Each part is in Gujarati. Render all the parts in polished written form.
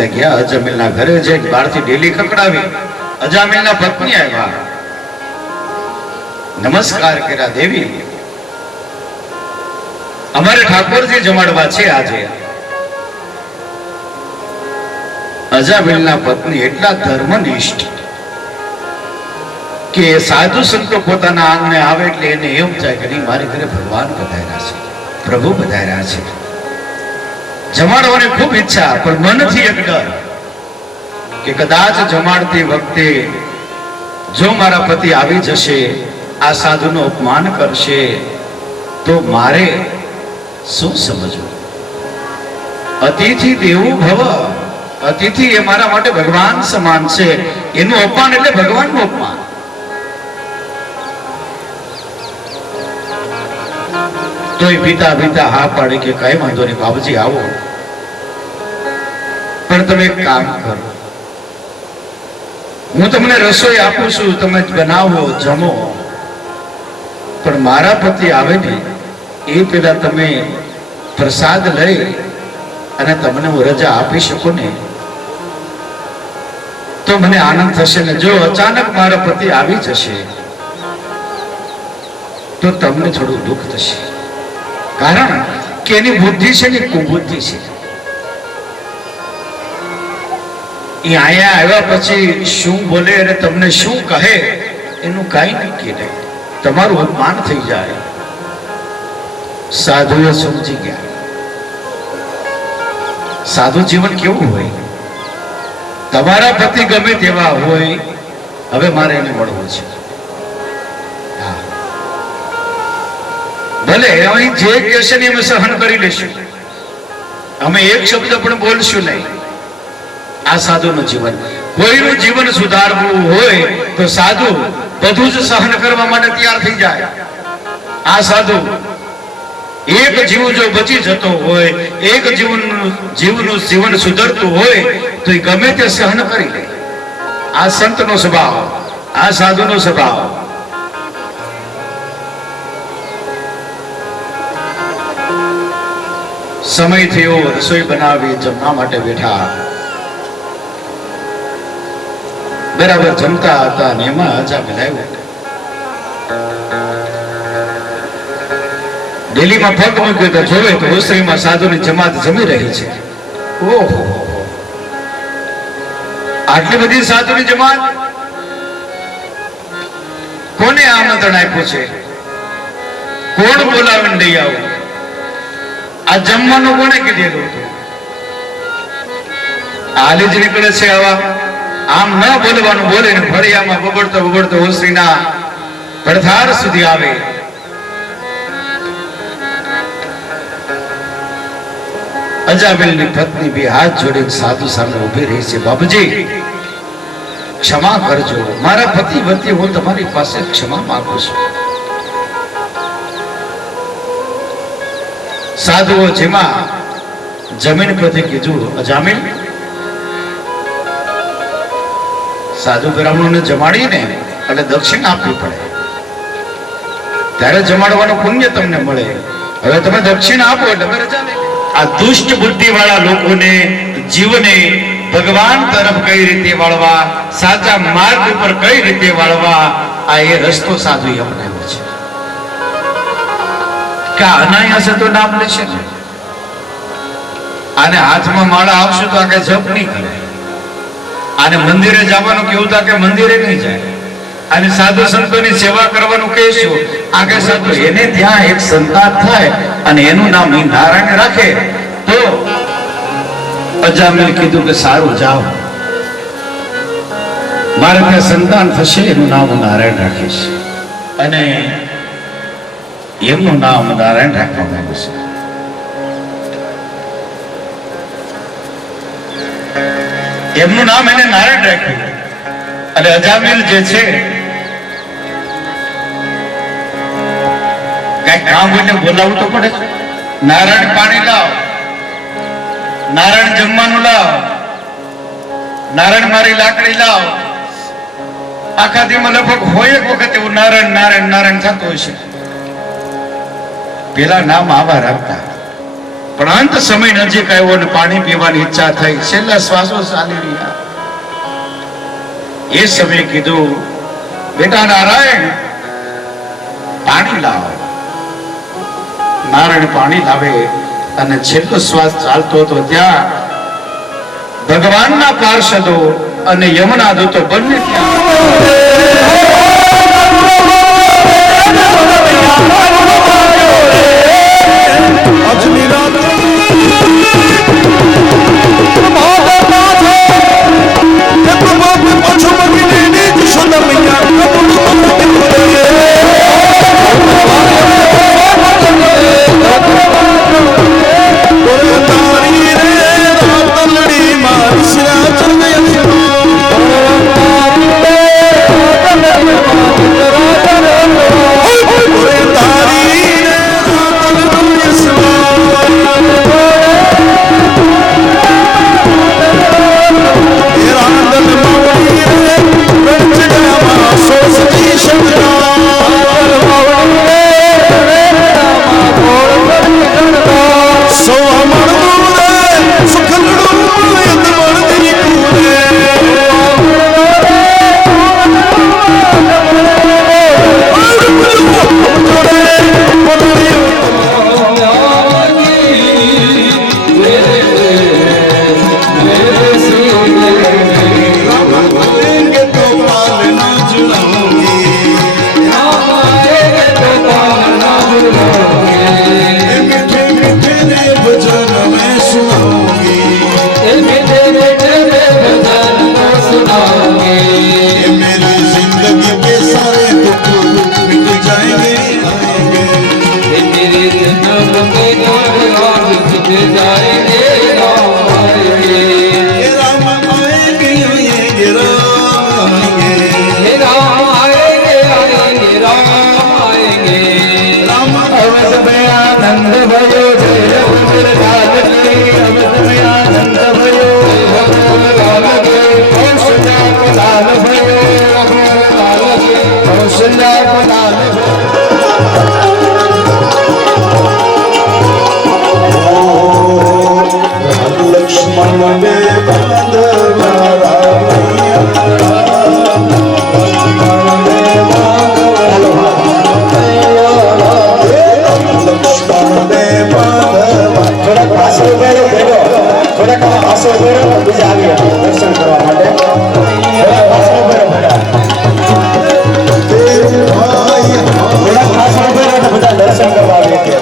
વખતે ગયા અજામિલના ઘરે જઈ બહારથી ડેલી ખકડાવી. અજામિલના પત્ની આવ્યા, નમસ્કાર કર્યા. દેવી, અમારે ઠાકોરજી જમાડવા છે આજે. અજામિલના પત્ની એટલા ધર્મનિષ્ઠ કે સાધુ સંતો પોતાના આંગણે આવે એટલે એને એમ થાય કે નહીં, મારી ઘરે ભગવાન પધાર્યા છે, પ્રભુ પધાર્યા છે. જમાડવાની ખૂબ ઈચ્છા, પણ મનથી એક ડર કે કદાચ જમાડતી વખતે જો મારા પતિ આવી જશે, આ સાધુનું અપમાન કરશે, તો મારે શું સમજવું? અતિથિ દેવો ભવ, અતિથિ એ મારા માટે ભગવાન સમાન છે, એનું અપમાન એટલે ભગવાનનું અપમાન. તોય પિતા પિતા હા પાડે કે કઈ વાંધો નહીં બાબુજી, આવો, પણ તમે એક કામ કરો, હું તમને રસોઈ આપું છું, તમે બનાવો, જમો, પણ મારા પતિ આવે ને એ પેલા તમે પ્રસાદ લઈ અને તમને હું રજા આપી શકું ને તો મને આનંદ થશે. ને જો અચાનક મારા પતિ આવી જશે તો તમને થોડું દુઃખ થશે, કારણ કે એની બુદ્ધિ છે ને કુબુદ્ધિ છે. એ અહીંયા આવ્યા પછી શું બોલે અને તમને શું કહે એનું કઈ નક્કી નહીં, તમારું અપમાન થઈ જાય. સાધુએ સમજી ગયા સાધુ જીવન કેવું હોય. તમારા પતિ ગમે તેવા હોય, હવે મારે એને મળવું છે. ભલે અહીં જે કહેશે ને અમે સહન કરી લેશું, અમે એક શબ્દ પણ બોલશું નહીં. આ સાધુનું જીવન. કોઈનું જીવન સુધારવું હોય તો સાધુ બધું જ સહન કરવા માટે તૈયાર થઈ જાય. આ સાધુ એક જીવ જો બચી જતો હોય, એક જીવનું જીવન સુધરતું હોય તો એ ગમે તે સહન કરી લે. આ સંતનો સ્વભાવ, આ સાધુનો સ્વભાવ. સમય થયો, રસોઈ બનાવી, જમવા માટે બેઠા. બરાબર જમતા હતા ને એમાં અજામિલ આવ્યો. ડેલીમાં પગ મૂક્યો તો જોવે તો ઓસરીમાં સાધુની જમાત જમી રહી છે. ઓહો, આટલી બધી સાધુની જમાત! કોને આમંત્રણ આપ્યું છે? કોણ બોલાવીને લઈ આવું? આ જમવાનું કોને કીધેલું હતું? હાલી જ નીકળે છે આવા. આમ ન બોલવાનું, બોલે ને ફળિયામાં બબડતો બબડતો ઓસરીના પડથાર સુધી આવે. અજામિલની પત્ની બે હાથ જોડીને સાધુ સામે ઉભી રહી છે. બાબુજી, ક્ષમા કરજો, મારા પતિ વતી હું તમારી પાસે ક્ષમા માંગુ છું. સાધુઓ જેમાં જમીન પરથી કીધું, અજામિલ, સાધુ બ્રાહ્મણોને જમાડીને એટલે દક્ષિણ આપવી પડે, ત્યારે જમાડવાનું પુણ્ય તમને મળે. હવે તમે દક્ષિણ આપો એટલે રજા લઈ. આ દુષ્ટ બુદ્ધિ વાળા લોકોને જીવને ભગવાન તરફ કઈ રીતે વાળવા, સાચા માર્ગ ઉપર કઈ રીતે વાળવા, આ એ રસ્તો સાધુ અપનાવ્યો છે. કે અનાયાસે તો નામ લેશે ને, આને હાથમાં માળા આપશું તો આ કઈ જપ નહીં કરે. આને મંદિરે જવાનું કેવું તો કે મંદિરે નહીં જાય. અને સાધુ સંતોની સેવા કરવાનું કહીશું, આગળ સાધુ એને ત્યાં એક સંતાન થાય અને એનું નામ નારાયણ રાખે તો અજામિલ કીધું કે સારું જાઓ, મારે ત્યાં સંતાન થશે, એનું નામ હું નારાયણ રાખીશ. અને એમનું નામ નારાયણ રાખવા માંગુ છું. એમનું નામ એને નારાયણ રાખ્યું. અને અજામિલ જે છે કઈ કામ હોય બોલાવવું તો પડે. નારાયણ પાણી લાવ, નારાયણ જમવાનું લાવ, નારાયણ મારી લાકડી લાવ. આખા દીમાં લગભગ હોય એક વખત એવું નારાયણ નારાયણ નારાયણ થતું હોય છે. પેલા નામ આવા રાખતા, પણ અંત સમય નજીક આવ્યો અને પાણી પીવાની ઈચ્છા થઈ, છેલ્લા શ્વાસો ચાલી રહ્યા. એ સમયે કીધું, બેટા નારાયણ પાણી લાવ. નારાયણ પાણી લાવે અને છેલ્લો શ્વાસ ચાલતો હતો ત્યાં ભગવાનના પાર્ષદો અને યમના દૂતો બંને દર્શન કરવા માટે દર્શન કરવા આવી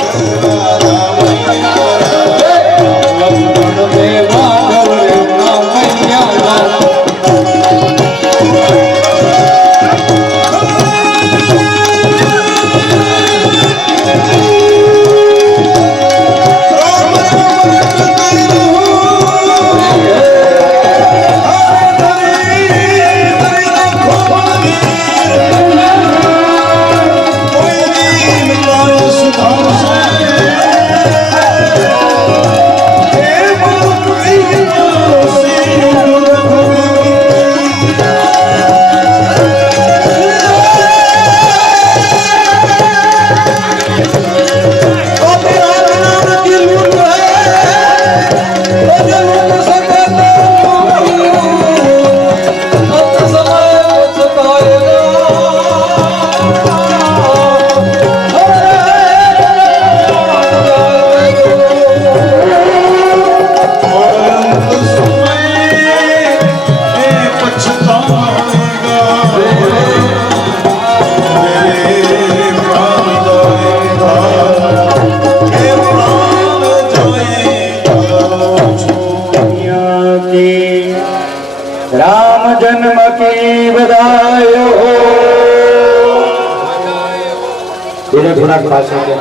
થોડાક પાછળ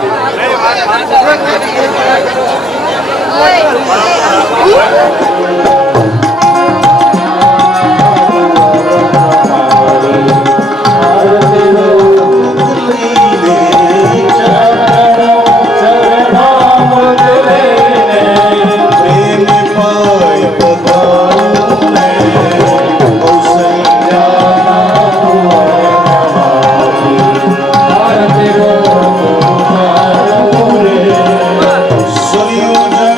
Surya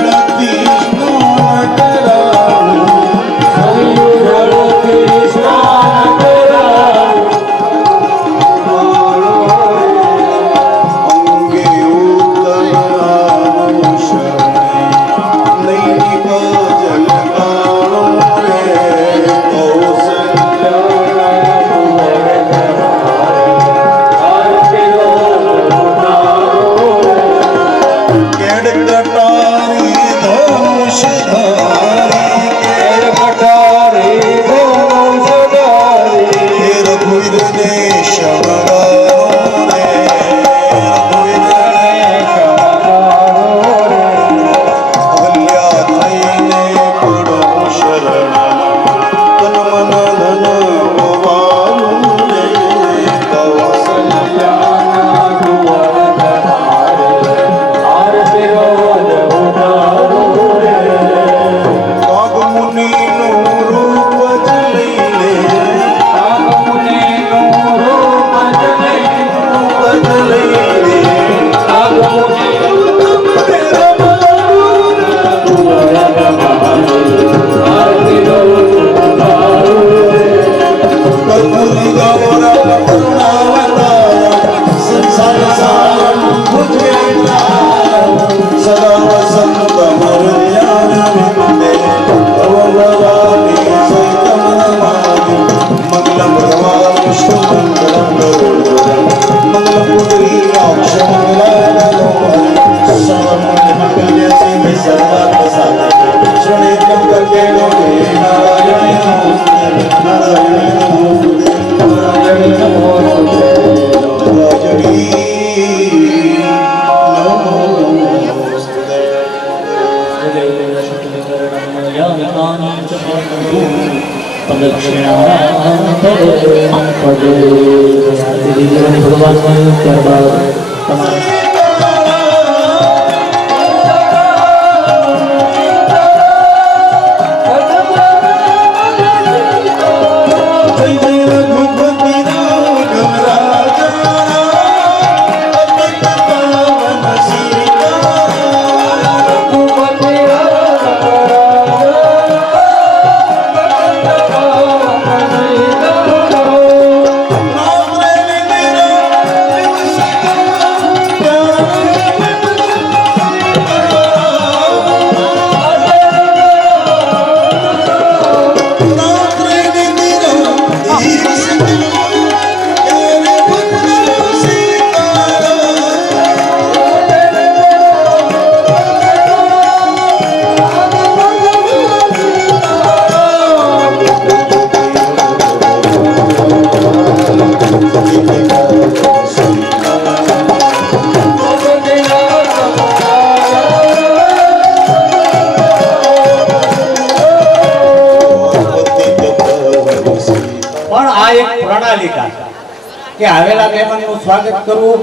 કે આવેલા મહેમાનનું સ્વાગત કરવું.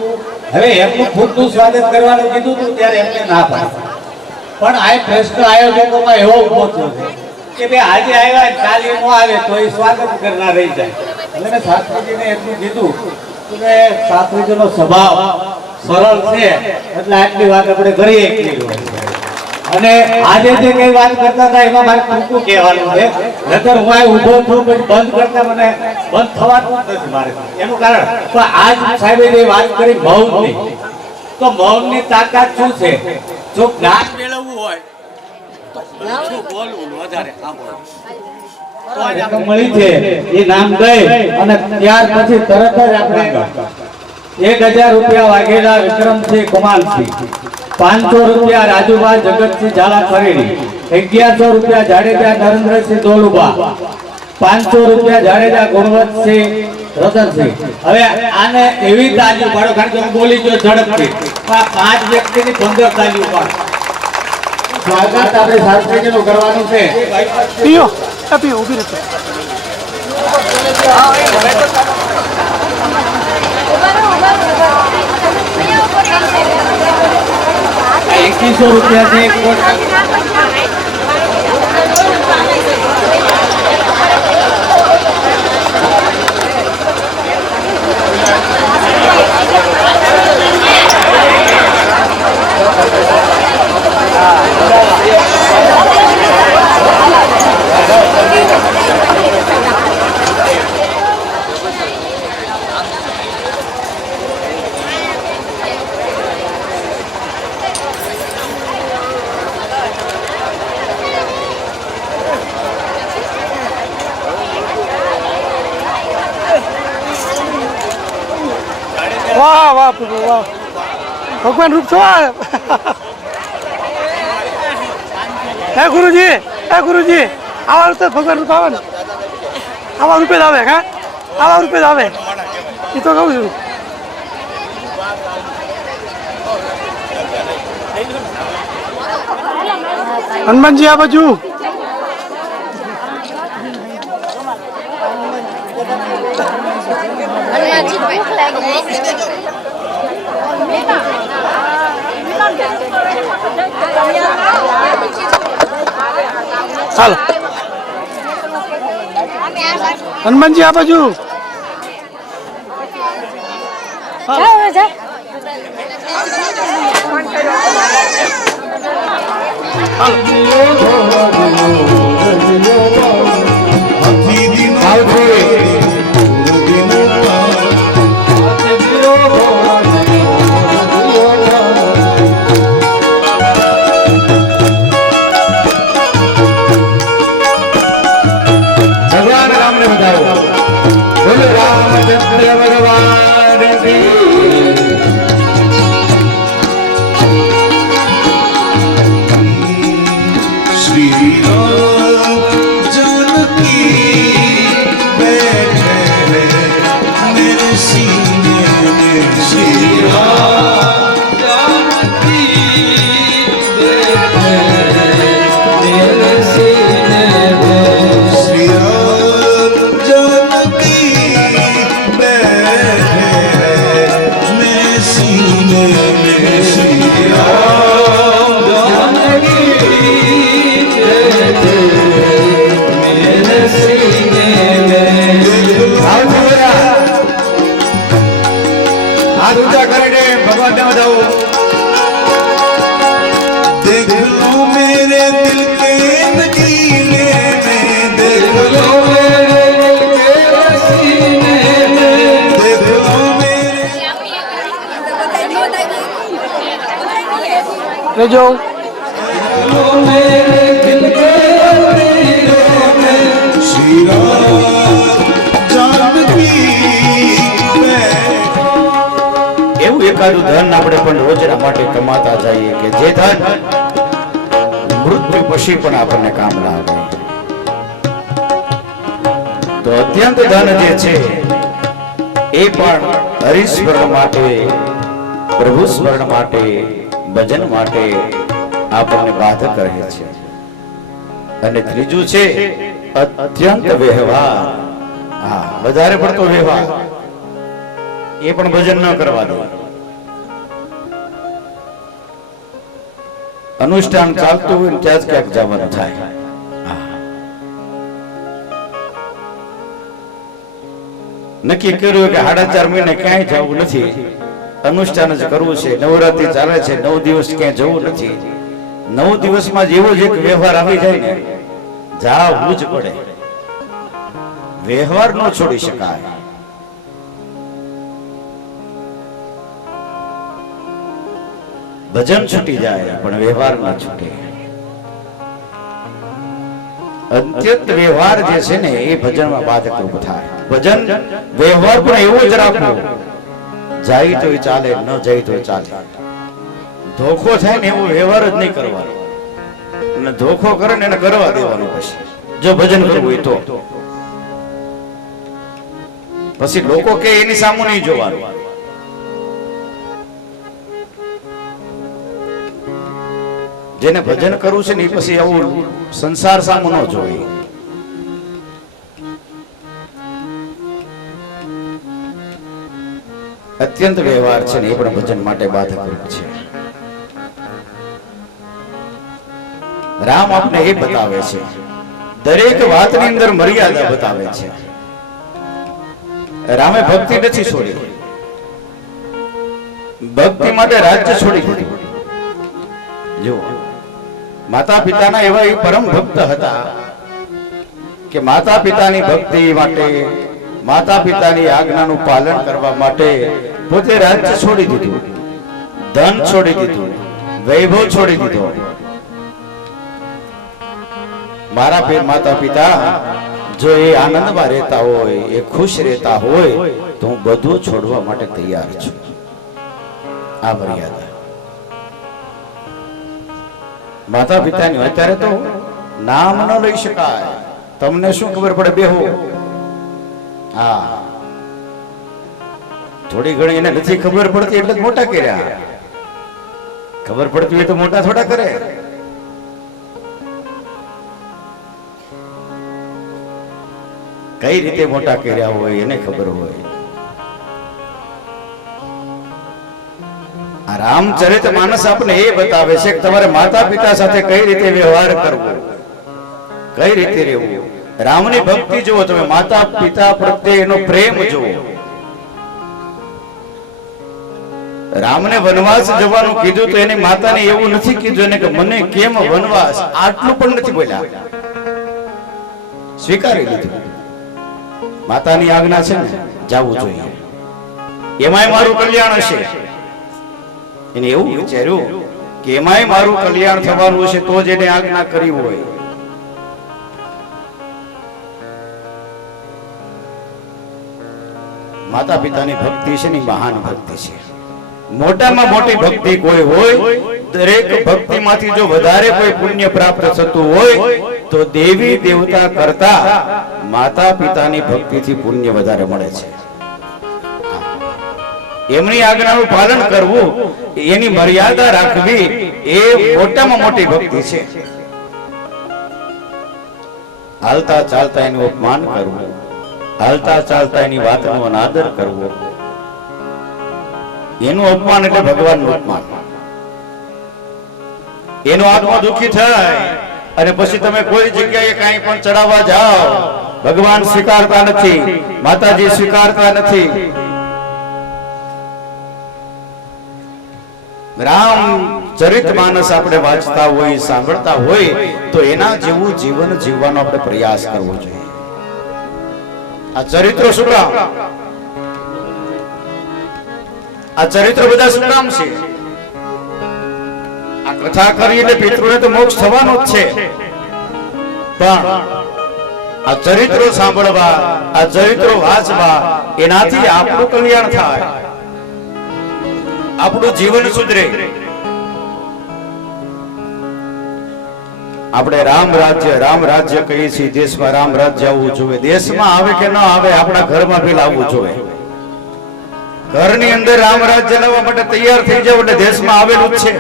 હવે એમનું ખુદનું સ્વાગત કરવાનું કીધું હતું ત્યારે એમને ના પાડી, પણ આ પ્રશ્ન આયોજકોમાં એવો ઉભો થયો છે કે ભાઈ આજે આવ્યા કાલે ન આવે તો એ સ્વાગત કરનાર રહી જાય. એટલે મેં શાસ્ત્રીજીને એટલું કીધું કે શાસ્ત્રીજીનો સ્વભાવ સરળ છે એટલે આટલી વાત આપણે કરીએ એકલી હોય. અને આજે જે કઈ વાત કરતા હતા એમાં મારે ટૂંકું કહેવાનું છે, નકર હું આ ઊભો છું પછી બંધ કરતા મને બંધ થવાનું નથી મારે. એનું કારણ તો આજ સાહેબે જે વાત કરી મૌનની, તો મૌનની તાકાત શું છે? જો જ્ઞાન મેળવવું હોય તો ઓછું બોલવું, વધારે સાંભળવું. તો આજે આપણે મળી છે એ નામ દઈ અને ત્યાર પછી તરત જ આપણે 1000 રૂપિયા વાઘેલા વિક્રમસિંહ કુમારસિંહ, 500 રૂપિયા રાજુભા જગતસિંહ ઝાલા ખરેડી, 1100 રૂપિયા જાડેજા નરેન્દ્રસિંહ દોલુબા, 500 રૂપિયા જાડેજા ગુણવંતસિંહ રતનસિંહ. હવે આને એવી તાલીમ પાડો, કારણ કે હું બોલી ગયો ઝડપથી, આ 5 વ્યક્તિની 15 તાલીમ પાડો. સ્વાગત આપણે શાસ્ત્રીજીનું કરવાનું છે. પીઓ પીઓ ઉભી રહેતો. 2100 રૂપિયા છે. વાહ વાહ વાહ, ભગવાન રૂપ છો. હે ગુરુજી, હે ગુરુજી, આવા રૂપે ભગવાન રૂપ આવે ને, આવા રૂપે જ આવે. હા, આવા રૂપે જ આવે, એ તો કહું છું. હનુમાનજી આ બાજુ. ચાલો હનુમાનજી આ બાજુ. Sri Ram લેજો. એવું એકાદું ધન આપણે પણ રોજના માટે કમાતા જઈએ કે જે ધન મૃત્યુ પછી પણ આપણને કામ લાગે. તો અત્યંત ધન જે છે એ પણ હરિસ્મરણ માટે, પ્રભુ સ્મરણ માટે, ભજન માટે આપણને બાધક રહે છે. અને ત્રીજું છે અત્યંત વ્યવહાર. હા, વધારે પડતો વ્યવહાર એ પણ ભજન ન કરવા દે. અનુષ્ઠાન ચાલતું હોય ત્યાં જ ક્યાંક જવાનું થાય. નક્કી કર્યું કે 4.5 મહિને ક્યાંય જવું નથી, અનુષ્ઠાન જ કરવું છે. નવરાત્રી ચાલે છે, 9 દિવસ ક્યાંય જવું નથી. 9 દિવસમાં જેવો જ એક વ્યવહાર આવી જાય ને, જાવું જ પડે. વ્યવહાર ન છોડી શકાય. ભજન છૂટી જાય પણ વ્યવહાર ન છૂટે. અત્યંત વ્યવહાર જે છે ને એ ભજનમાં બાધક રૂપ થાય. ભજન વ્યવહાર પણ એવો જ રાખવો, જાય તો ચાલે, ન જાય તો ચાલે. ધોખો થાય ને એવો વ્યવહાર જ નહીં કરવાનો. અને ધોખો કરે ને એને કરવા દેવાનું. પછી જો ભજન કરવું હોય તો પછી લોકો કે એની સામે નહીં જોવાનું. જેને ભજન કરવું છે ને એ પછી આવું સંસાર સામું ન જોઈ. અત્યંત વ્યવહાર છે ને એ પણ ભજન માટે બાધક છે. રામ આપને એ બતાવે છે, દરેક વાતની અંદર મર્યાદા બતાવે છે. રામે ભક્તિ નથી છોડી, ભક્તિ માટે રાજ્ય છોડી દીધું. જો માતા પિતાના એવા એ પરમ ભક્ત હતા કે માતા પિતાની ભક્તિ માટે, માતા પિતાની આજ્ઞાનું પાલન કરવા માટે પોતે રાજ્ય છોડી દીધું, ધન છોડી દીધું, વૈભવ છોડી દીધો. મારા માતા પિતા જો એ આનંદમાં રહેતા હોય, એ ખુશ રહેતા હોય તો હું બધું છોડવા માટે તૈયાર છું. આ મર્યાદા માતા પિતાની. અત્યારે તો નામ ન લઈ શકાય. તમને શું ખબર પડે? બેહો. હા, થોડી ઘણી એને નથી ખબર પડતી એટલે જ મોટા કર્યા. ખબર પડતી હોય તો મોટા થોડા કરે. કઈ રીતે મોટા કર્યા હોય એને ખબર હોય. આ રામચરિત માનસ આપણે એ બતાવે છે કે તમારે માતા પિતા સાથે કઈ રીતે વ્યવહાર કરવો, કઈ રીતે રહેવું. રામની ભક્તિ જુઓ તમે, માતા પિતા પ્રત્યે એનો પ્રેમ જુઓ. રામને વનવાસ જવાનું કીધું તો એની માતાને એવું નથી કીધું એને કે મને કેમ વનવાસ, આટલું પણ નથી બોલ્યા. સ્વીકારી લીધું. માતાની આજ્ઞા છે ને, જવું જોઈએ. એમાંય મારું કલ્યાણ હશે. એને એવું વિચાર્યું કે એમાંય મારું કલ્યાણ થવાનું છે તો જ એને આજ્ઞા કરી હોય. માતા પિતાની ભક્તિ છે ને મહાન ભક્તિ છે. મોટામાં મોટી ભક્તિ કોઈ હોય, દરેક ભક્તિમાંથી જો વધારે કોઈ પુણ્ય પ્રાપ્ત થતું હોય તો દેવી દેવતા કરતા માતા પિતાની ભક્તિથી પુણ્ય વધારે મળે છે. એમની આજ્ઞાનું પાલન કરવું, એની મર્યાદા રાખવી એ મોટામાં મોટી ભક્તિ છે. હાલતા ચાલતા એનું અપમાન કરવું, હાલતા ચાલતા એની વાતનો અનાદર કરવો, એનું અપમાન એટલે ભગવાનનું અપમાન. એનો આત્મા દુઃખી થાય અને પછી તમે કોઈ જગ્યાએ કાંઈ પણ ચડાવવા જાઓ, ભગવાન સ્વીકારતા નથી, માતાજી સ્વીકારતા નથી. રામ ચરિતમાનસ આપણે વાંચતા હોય, સાંભળતા હોય તો એના જેવું જીવન જીવવાનો આપણે પ્રયાસ કરવો જોઈએ. આ ચરિત્રો શું કામ? આ ચરિત્રો બધા શું કામ છે? આ કથા કરી એટલે પિતૃને તો મોક્ષ થવાનો જ છે, પણ આ ચરિત્રો સાંભળવા, આ ચરિત્રો વાંચવા, એનાથી આપણું કલ્યાણ થાય, આપણું જીવન સુધરે. આપણે રામ રાજ્ય કહીએ છીએ, દેશમાં રામ રાજ્ય આવવું જોઈએ. દેશમાં આવે કે ન આવે, આપણા ઘરમાં પેલા આવવું જોઈએ. ઘરની અંદર રામ રાજ્ય લાવવા માટે તૈયાર થઈ જાવ એટલે દેશમાં આવેલું જ છે.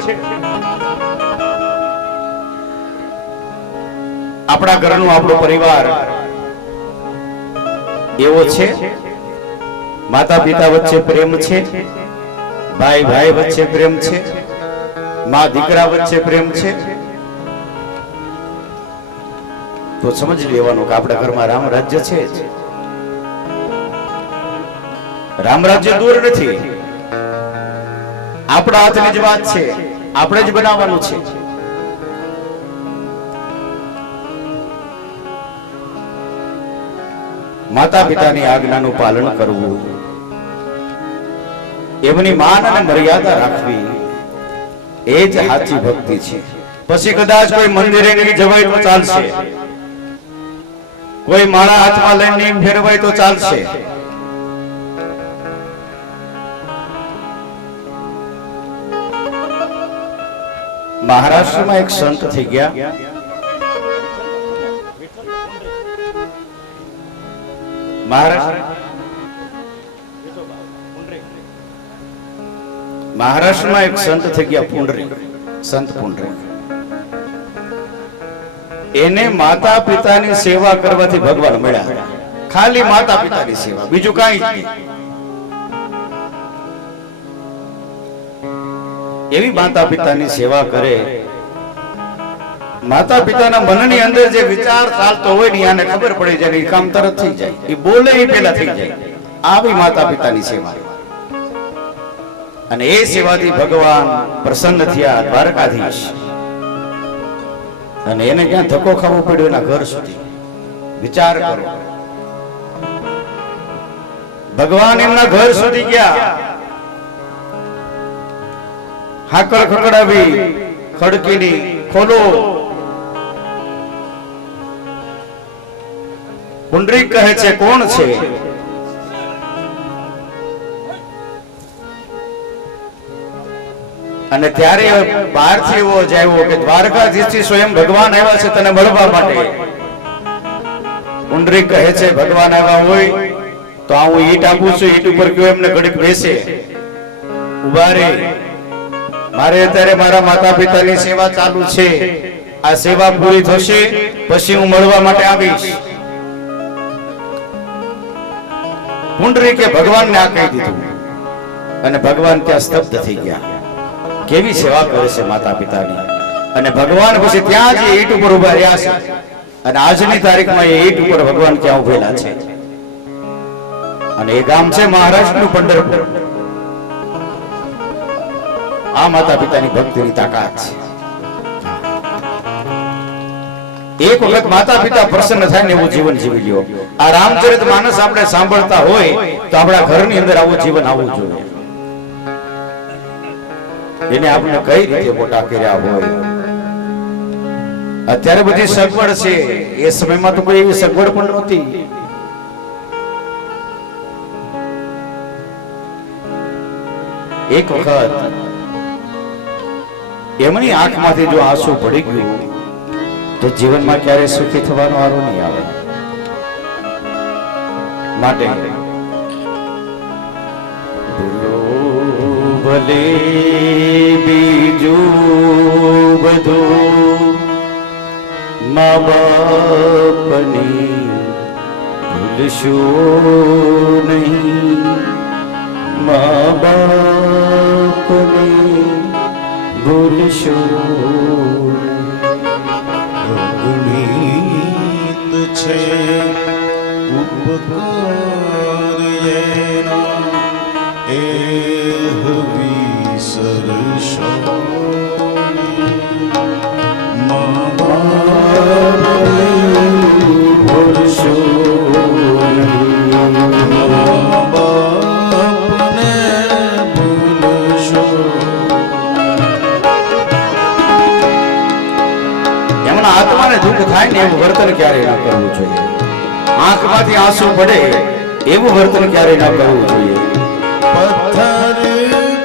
આપણા ઘરનું, આપણો પરિવાર એવો છે, માતા પિતા વચ્ચે પ્રેમ છે, ભાઈ ભાઈ વચ્ચે પ્રેમ છે, માં દીકરા વચ્ચે પ્રેમ છે, તો સમજી લેવાનું કે આપણા ઘરમાં રામ રાજ્ય છે જ. રામ રાજ્ય દૂર નથી, આપણા હાથની જ વાત છે, આપણે જ બનાવવાનું છે. માતા પિતાની આજ્ઞાનું પાલન કરવું, એમની માન અને મર્યાદા રાખવી, એ જ સાચી ભક્તિ છે. પછી કદાચ કોઈ મંદિરે નહીં જવાય તો ચાલશે, કોઈ માળા હાથમાં લઈને નહીં ફેરવાય તો ચાલશે, મહારાષ્ટ્રમાં એક સંત થઈ ગયા, મહારાષ્ટ્રમાં એક સંત થઈ ગયા, પુંડરીક, સંત પુંડરીક. એને માતા પિતાની સેવા કરવાથી ભગવાન મળ્યા હતા. ખાલી માતા પિતાની સેવા, બીજું કાંઈ જ નહીં. એવી માતા પિતાની સેવા કરે, માતા પિતાના મનની અંદર જે વિચાર ચાલતો હોય ને આને ખબર પડી જાય, એ કામ તરત થઈ જાય, એ બોલે એ પેલા થઈ જાય. આવી માતા પિતાની સેવા, અને એ સેવાથી ભગવાન પ્રસન્ન થયા, દ્વારકાધીશ. અને એને ક્યાં ધક્કો ખાવો પડ્યો એના ઘર સુધી. વિચાર કરો, ભગવાન એમના ઘર સુધી ગયા, હાકળ ખકડાવી, ખડકીની ખોલો. પુંડરીક કહે છે, કોણ છે? અને ત્યારે બહારથી એવો જ આવ્યો કે દ્વારકાધીશથી સ્વયં ભગવાન આવ્યા છે તને મળવા માટે. પુંડરીક કહે છે, ભગવાન આવ્યા હોય તો આ હું ઈટ આપું છું, ઈટ ઉપર કયો એમને ઘડીક બેસે, ઉભા રે, મારે અત્યારે મારા માતા પિતાની સેવા ચાલુ છે, આ સેવા પૂરી થશે પછી હું મળવા માટે આવીશ. પુંડરીકે ભગવાનને આ કહી દીધું, અને ભગવાન ત્યાં સ્તબ્ધ થઈ ગયા. કેવી સેવા કરે છે માતા પિતાની. અને ભગવાન પછી ત્યાં જ ઈટ ઉપર ઉભા રહ્યા છે, અને આજની તારીખમાં એ ઈટ ઉપર ભગવાન ક્યાં ઉભેલા છે. અને એ ગામ છે મહારાષ્ટ્રનું પંઢરપુર. આ માતા પિતાની ભક્તિની તાકાત છે. એક વખત માતા પિતા પ્રસન્ન થાય ને એવું જીવન જીવી લ્યો. આ રામચરિત માનસ આપણે સાંભળતા હોય તો આપણા ઘરની અંદર આવું જીવન આવવું જોઈએ. એને આપણે કઈ રીતે મોટા કર્યા હોય. અત્યારે બધી સગવડ છે, એ સમયમાં તો કોઈ એવી સગવડ પણ નહોતી. એક વખત એમની આંખમાંથી જો આંસુ પડી ગયું તો જીવનમાં ક્યારે સુખી થવાનો વારો નહીં આવે. માટે ભલે બીજું બધું મા બાપની ભૂલશો નહીં, મા બાપની ભૂલશો. ગણિત છે ઉપકાર એના, એ વિસરશો મા બાપની ભૂલશો, મા બાપને ભૂલશો. ક્યારેય ન કરવું જોઈએ. આંખમાંથી આંસુ પડે એવું વર્તન ક્યારેય ન કરવું જોઈએ. પથ્થર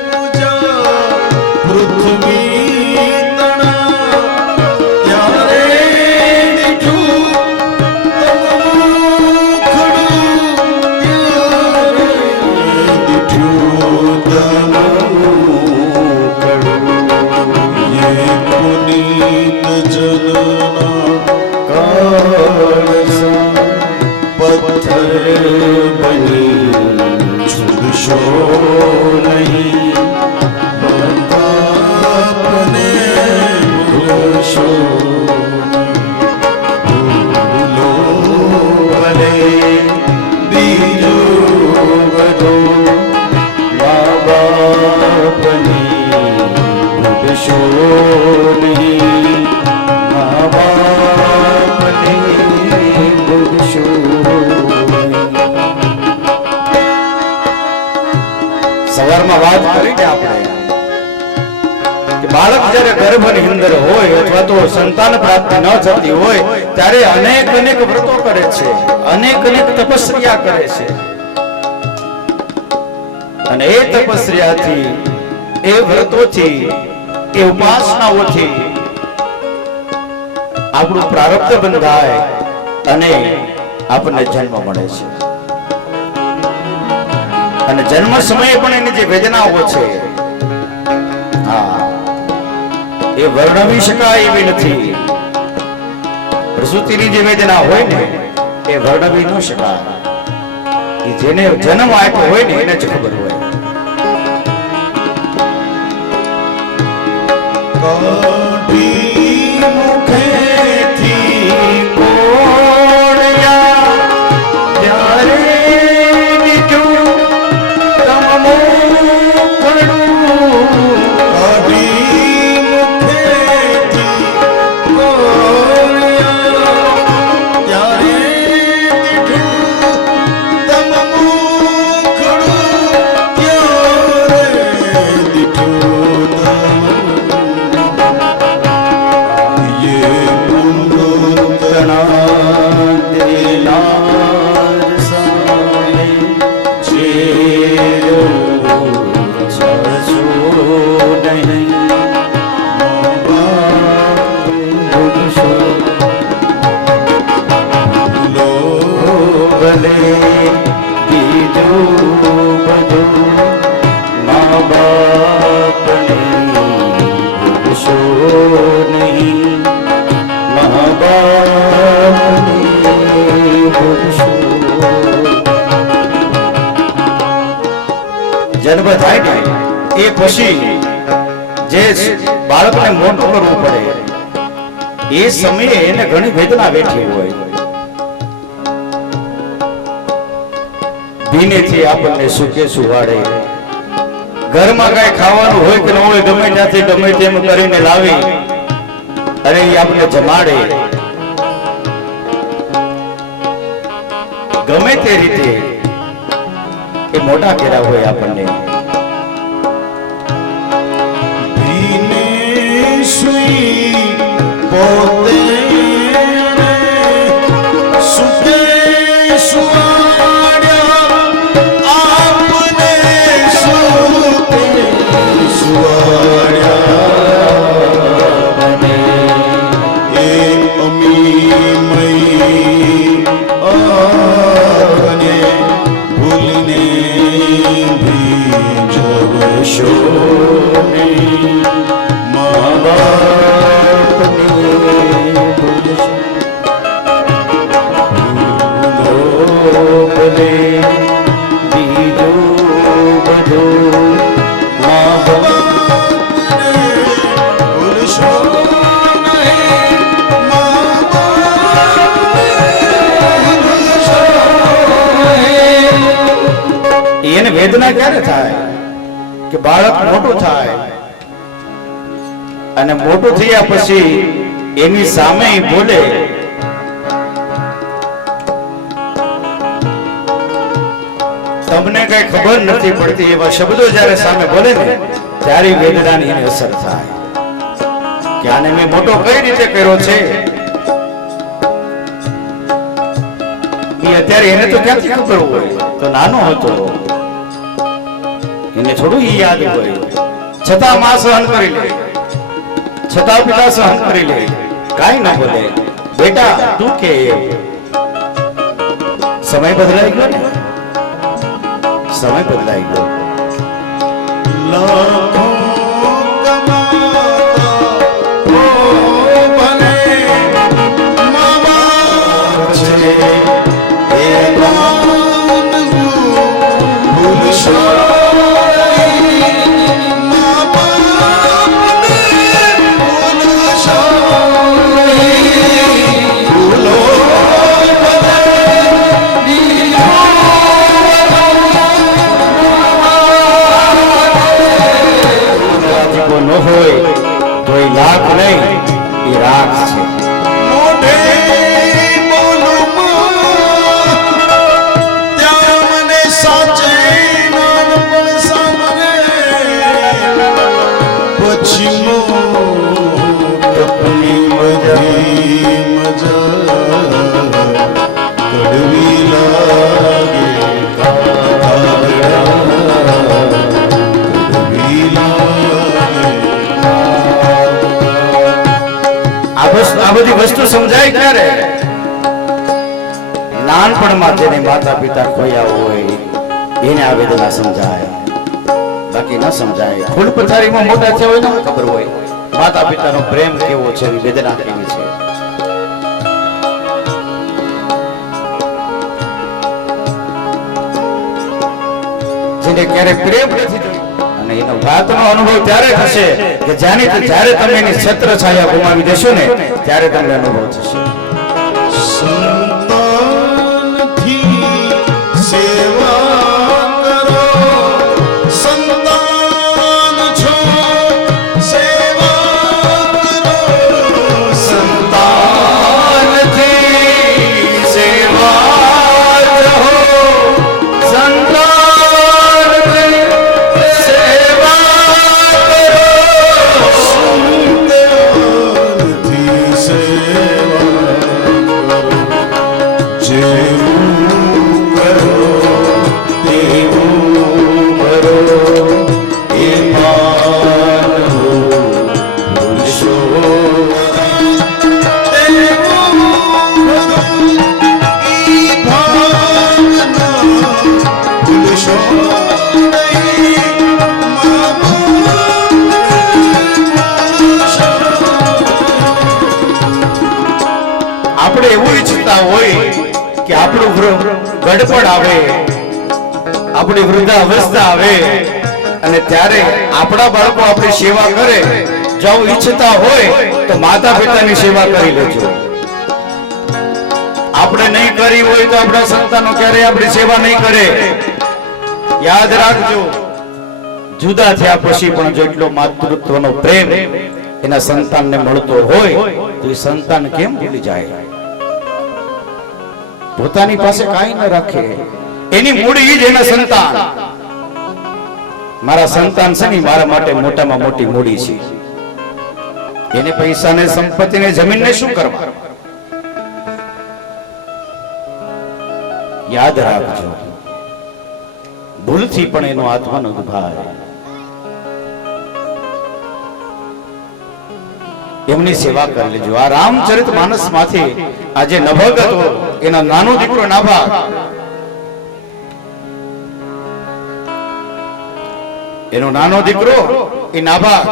પૂજા પૃથ્વી તણા ત્યારે દીઠું તમનું ખડું એ પુનીત જનના કાળસા પથ્થર બની છૂટશો નહીં, બાપને ભૂલશો ભૂલો ભલે બીજું બધું, મા બાપની ભૂલશો નહીં, મા બાપની ભૂલશો નહીં. સવારમાં વાત કરી ને આપણે કે બાળક જ્યારે ગર્ભની અંદર હોય અથવા તો સંતાન પ્રાપ્તિ ન થતી હોય ત્યારે અનેક વ્રતો કરે છે, અનેક તપસ્યા કરે છે, અને એ તપસ્યાથી, એ વ્રતોથી, એ ઉપાસનાઓથી આપણું પ્રારબ્ધ બંધાય અને આપણને જન્મ મળે છે. અને જન્મ સમયે પણ એની જે વેદનાઓ છે, હા, એ વર્ણવી શકાય એવી નથી. પ્રસૂતિની જે વેદના હોય ને એ વર્ણવી ન શકાય. એ જેને જન્મ આપ્યો હોય ને એને જ ખબર હોય. કાઢી મુખેથી કોણ્યા ત્યારે દીઠું તમનું ખડું. કાઢી મુખેથી કોળિયા ત્યારે દીઠું તમનું ખડું, ત્યારે દીઠું જન્મ થાય ને એ પછી જે બાળકને મોટું કરવું પડે એ સમયે એને ઘણી વેદના વેઠી હોય. ભીનેથી આપણને સુકે સુવાડે, ઘરમાં કઈ ખાવાનું હોય કે ન હોય ગમે ત્યાંથી ગમે તેમ કરીને લાવી અને એ આપણને જમાડે. ગમે તે રીતે એ મોટા કર્યા હોય આપણને. ભીને સુઈ પોતે સુતે સુવાડ્યા, આપને સુતે સુવાડ્યા, એ અમી મઈ આને ભૂલને ભીજવશો નહીં, મા બાપની ભૂલશો ભલે બીજું બધું, મા બાપને ભૂલશો નહીં, મા બાપને ભૂલશો નહીં. એને વેદના ક્યારે થાય કે બાળક મોટું થાય અને મોટું થયા પછી એની સામે ઈ બોલે તમને કઈ ખબર નથી પડતી એવા શબ્દો જ્યારે સામે બોલે ને ત્યારે વેદનાની એની અસર થાય કે આને મેં મોટો કઈ રીતે કર્યો છે. એ અત્યારે એને તો ક્યાંથી ખબર હોય, તો નાનો હતો એને થોડું ઈ યાદ હોય. છતાં માં સહન કરી લે, છતાં પિતા સહન કરી લે, કાંઈ ના બોલે. બેટા તું કે એમ. સમય બદલાઈ ગયો ને, સમય બદલાઈ ગયો. લાખો કમાતા હો ભલે મા બાપ છે એ માનવું ભૂલશો નહીં. મા બાપને ભૂલશો નહીં. ભૂલો ન હોય તો એ લાખ નહીં, એ રાખ છે. મોઢે બોલું માં, ત્યાં મને સાચે નાનપણ સાંભળે. પછી મોટપની બધી મજા કડવી લાગે. કડવી લાગે. આ બધી વસ્તુ સમજાય ક્યારે? નાનપણમાં જેને માતા પિતા ખોયા હોય એને આ વેદના સમજાય, બાકી ન સમજાય. ફૂલ પથારીમાં મોટા થયા હોય ને ખબર હોય માતા પિતાનો પ્રેમ કેવો છે, વેદના કેવી છે. જેને ક્યારે પ્રેમ નથી થયો અને એનો વાતનો અનુભવ ત્યારે થશે કે જ્યારે તમે એની છત્ર છાયા ગુમાવી દેશો ને ત્યારે તમને અનુભવ થશે. સંતાનથી સેવા કરો, સંતાન છો સેવા કરો. સંતાનથી સેવા રહો, સંતાનથી સેવા કરો. સંતાનથી સેવા કરો. જેવું કરો તેવું કરો. એ માનવું ભૂલશો તેવું કરો. ઈ ભાવના ભૂલશો નહીં. મા બાપને ભૂલશો. આપણે એવું ઈચ્છતા હોય કે આપણું ગડપડ આવે, આપણી વૃદ્ધાવસ્થા આવે અને ત્યારે આપણા બાળકો આપણી સેવા કરે. જો ઈચ્છતા હોય તો માતા પિતાની સેવા કરી લેજો. આપણે નહીં કરી હોય તો આપણા સંતાનો ક્યારેય આપણી સેવા નહીં કરે. યાદ રાખજો, જુદા થયા પછી પણ જો એટલો માતૃત્વનો પ્રેમ એના સંતાનને મળતો હોય તો એ સંતાન કેમ ભૂલી જાય? પોતાની પાસે કાંઈ ન રાખે, એની મૂડી જ એના સંતાન. મારા સંતાન છે ને મારા માટે મોટામાં મોટી મૂડી છે. એને પૈસાને સંપત્તિને જમીનને શું કરવા? યાદ રાખજો, ભૂલથી પણ એનો આત્માનો દુભાય. એમની સેવા કરી લેજો. આ રામચરિત માનસ માંથી આજે નભગ હતો એનો નાનો દીકરો નાભાગ, એનો નાનો દીકરો એ નાભાગ,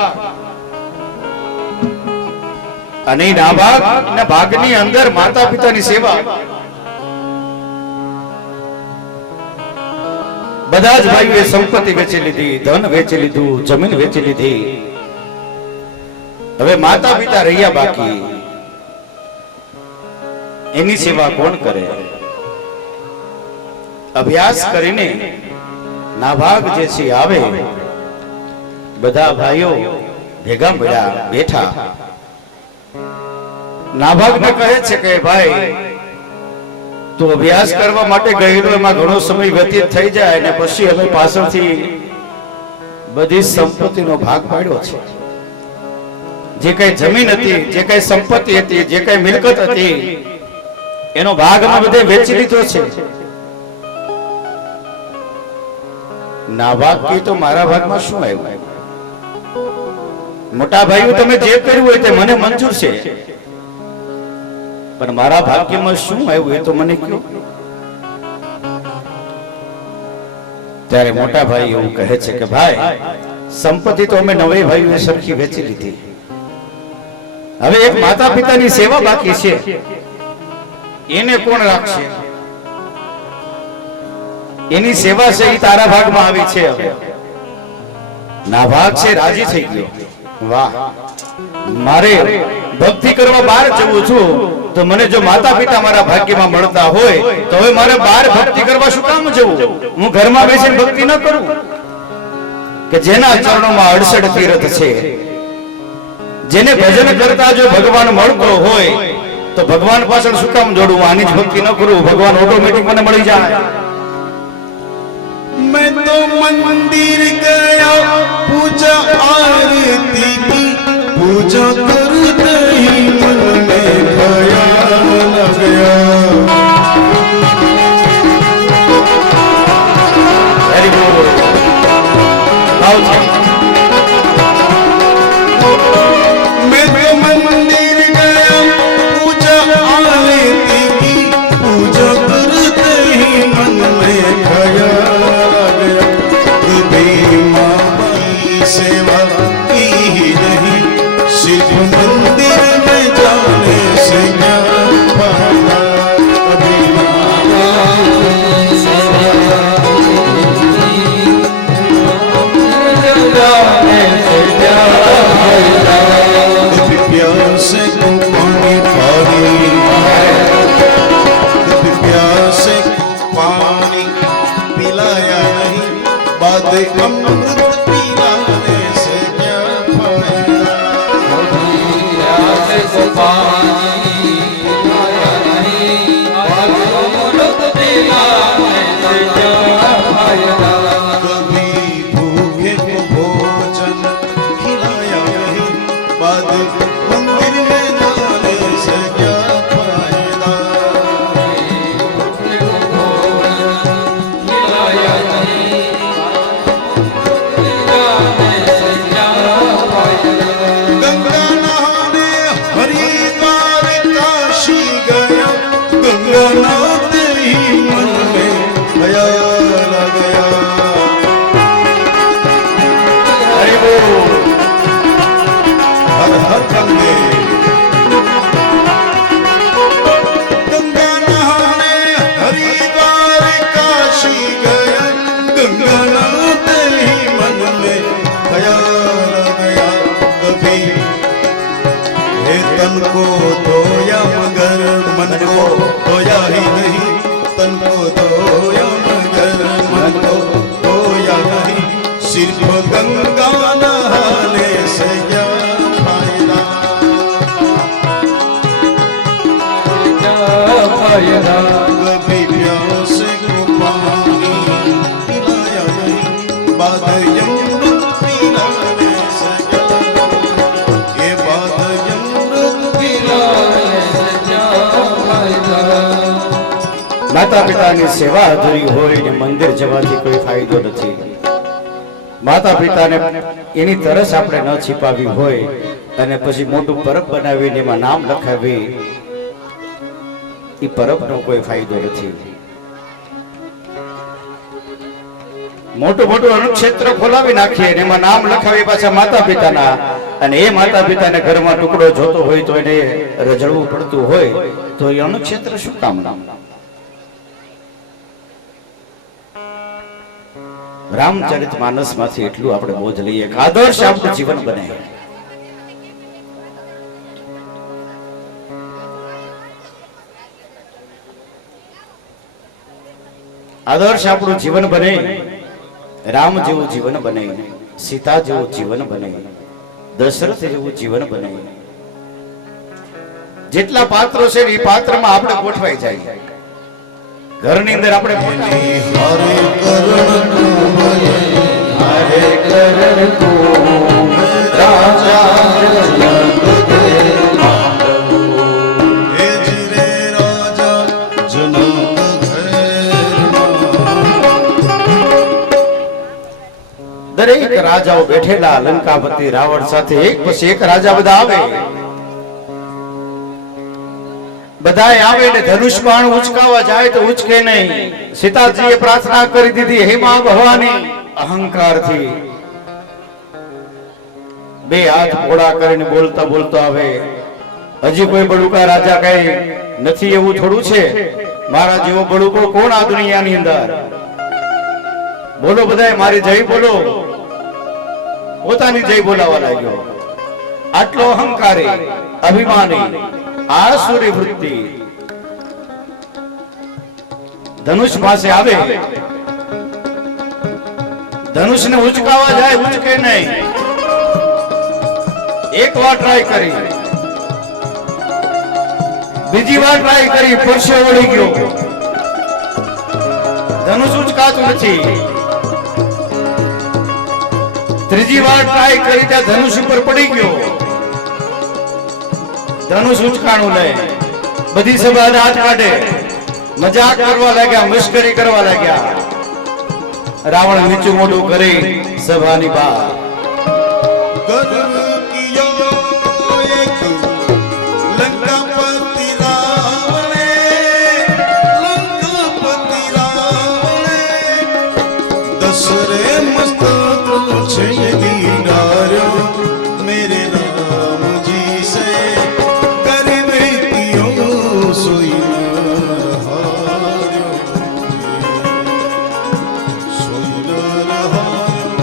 અને એ નાભાગ ના ભાગની અંદર માતા પિતાની સેવા. બધા જ ભાઈઓએ સંપત્તિ વેચી લીધી, ધન વેચી લીધું, જમીન વેચી લીધી. હવે માતા પિતા રહ્યા બાકી, એની સેવા કોણ કરે? અભ્યાસ કરીને નાભાગ જે છે આવે, બધા ભાઈઓ ભેગા મળ્યા, બેઠા. નાભાગને કહે છે કે ભાઈ તું અભ્યાસ કરવા માટે ગયેલો, એમાં ઘણો સમય વ્યતીત થઈ જાય અને પછી અમે પાછળથી બધી સંપત્તિનો ભાગ પાડ્યો છે. જે કઈ જમીન હતી, જે કઈ સંપત્તિ હતી, જે કઈ મિલકત હતી, એનો ભાગમાં બધે વેચી લીધો છે. ના ભાગ કી તો મારા ભાગમાં શું આવ્યું? મોટા ભાઈઓ, તમે જે કર્યું હોય તે મને મંજૂર છે, પણ મારા ભાગ્યમાં શું આવ્યું એ તો મને કહો. ત્યારે મોટા ભાઈ એવું કહે છે કે ભાઈ, સંપત્તિ તો અમે નવે ભાઈઓએ સરખી વેચી લીધી. હવે એક માતા પિતાની સેવા બાકી છે, એને કોણ રાખશે? એની સેવા છે એ તારા ભાગમાં આવી છે. હવે ના ભાગ છે, રાજી થઈ ગયો. વાહ, મારે ભક્તિ કરવા બહાર જવું છું, તો મને જો માતા પિતા મારા ભાગ્યમાં મળતા હોય તો હવે મારે બહાર ભક્તિ કરવા શું કામ જવું? હું ઘરમાં બેસીને ભક્તિ ન કરું? કે જેના ચરણોમાં 68 તીર્થ છે, જેને ભજન કરતા જો ભગવાન મળતો હોય તો ભગવાન પાછળ શું કામ જોડવું? આની જ ભક્તિ ન કરું, ભગવાન ઓટોમેટિક મને મળી જાય. मैं तो मंदिर गया, पूजा आरती की, पूजा करते ही मन में ख्याल आ गया. Very good. मैं तो मंदिर गया, पूजा आरती की, पूजा करते ही मन में ख्याल आ गया. कभी माँ बाई सेवा की ही नहीं, सिर्फ मंदिर में जाने से क्या फायदा. कभी माँ बाई सेवा कभी प्यासे को पानी पानी, कभी प्यासे को पानी पिलाया नहीं, बाद अमृत पिलाने से क्या फायदा. कभी भूखे को भोजन खिलाया नहीं, बाद मंदिर में जाने से क्या फायदा. गंगा नहाने हरिद्वार काशी गया, गंगा नहाते ही मन में ख्याल आ गया. हर हर गंगे. गंगा नहाने हरिद्वार काशी गया, गंगा नहाते ही मन में ख्याल आ गया. कभी हे तन को धोया मगर मन को धोया ही नहीं, तन को धोया मगर मन को धोया नहीं, सिर्फ गंगा नहाने से क्या फायदा. कभी प्यासे को पानी पिलाया नहीं, बाद अमृत पिलाने से क्या, ये बाद अमृत पिलाने से क्या फायदा. માતા પિતાની સેવા અધૂરી હોય ને મંદિર જવાથી કોઈ ફાયદો નથી. માતા પિતાને એની તરસ આપણે ન છીપાવી હોય અને પછી મોટું પરબ બનાવીને એમાં નામ લખાવી, એ પરબનો કોઈ ફાયદો નથી. મોટું મોટું અનુક્ષેત્ર ખોલાવી નાખીએ અને એમાં નામ લખાવી પાછા માતા પિતાના, અને એ માતા પિતાને ઘરમાં ટુકડો જોતો હોય તો એને રજળવું પડતું હોય તો એ અનુક્ષેત્ર શું કામ નામ? રામચરિત માનસ માંથી એટલું આપણે બોધ લઈએ કે આદર્શ આપણું જીવન બને. આદર્શ આપણું જીવન બને, રામ જેવું જીવન બને, સીતા જેવું જીવન બને, દશરથ જેવું જીવન બને. જેટલા પાત્રો છે એ પાત્રમાં આપણે ગોઠવાઈ જાય. ઘરની અંદર આપણે हरे करण को राजा जग दे मांडव. हे जिरे राजा દરેક રાજાઓ બેઠેલા લંકાપતિ રાવણ સાથે એક પછી એક રાજા બધા આવે. બધાય આવે ને ધનુષ બાણ ઉચકાવા જાય તો ઉચકે નહીં. સીતાજીએ પ્રાર્થના કરી દીધી, હે માં ભવાની, અહંકારથી બે હાથ પોળા કરીને બોલતા બોલતા આવે, હજી કોઈ બળુકા રાજા કઈ નથી એવું થોડું છે? મારા જેવો બળુકો કોણ આ દુનિયાની અંદર? બોલો બધાય મારી જય બોલો. પોતાની જય બોલાવા લાગ્યો. આટલો અહંકારી, અભિમાની, આસુરી વૃત્તિ. ધનુષ પાસે આવે, ધનુષને ઉચકાવા જાય, ઉચકે નહીં. એક વાર ટ્રાય કરી, બીજી વાર ટ્રાય કરી, પરસે વળી ગયો, ધનુષ ઉચકાતું નથી. ત્રીજી વાર ટ્રાય કરી, ત્યાં ધનુષ ઉપર પડી ગયો, ધનુષ ઉચકાણું નહીં. બધી સભા હાથ કાઢે, મજાક કરવા લાગ્યા, મસ્કરી કરવા લાગ્યા. રાવણ નીચું મોઢું કરી સભાની બહાર. કર્મ કિયો એક લંકાપતિ રાવણે, લંકાપતિ રાવણે દસરે મસ્તક છે દીદાર મેરે રામજી સે કર્મ કિયો સોઈ ન હાર્યો, સોઈ ન હાર્યો